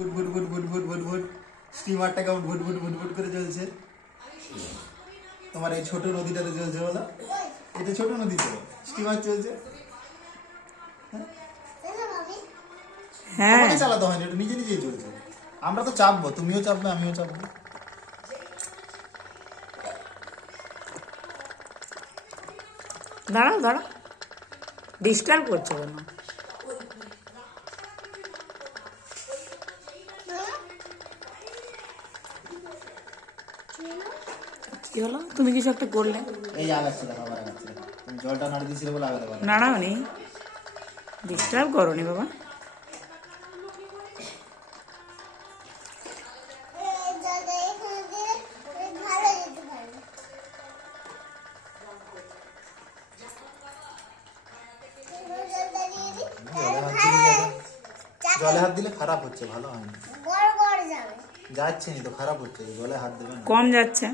ভুট ভুট ভুট ভুট ভুট ভুট ভুট স্টিমারটা কেমন ভুট ভুট ভুট ভুট করে চলছে। তোমার এই ছোট নদীটাতে চলছে বলো, এটা ছোট নদী তো, স্টিমার চলছে। হ্যাঁ তোমাকে চালাতে হয়নি, এটা নিজে নিজেই চলছে। আমরা তো চাপবো, তুমিও চাপবে আমিও চাপবো। দাঁড়াও দাঁড়াও, ডিস্টার্ব করছো কেন? কি হলো, তুমি কিছু একটা করলে? এই আগাচ্ছিল, আবার আগাচ্ছিল। তুমি জলটা নাড়ি দিয়েছিলে বলে আগাতে পারো। নাড়াও নি, ডিস্টার্ব করো নি বাবা। জলে হাত দিলে খারাপ হচ্ছে, ভালো হয়নি। যাচ্ছে নি তো, খারাপ হচ্ছে, জলে হাত দেবে না। কম যাচ্ছে।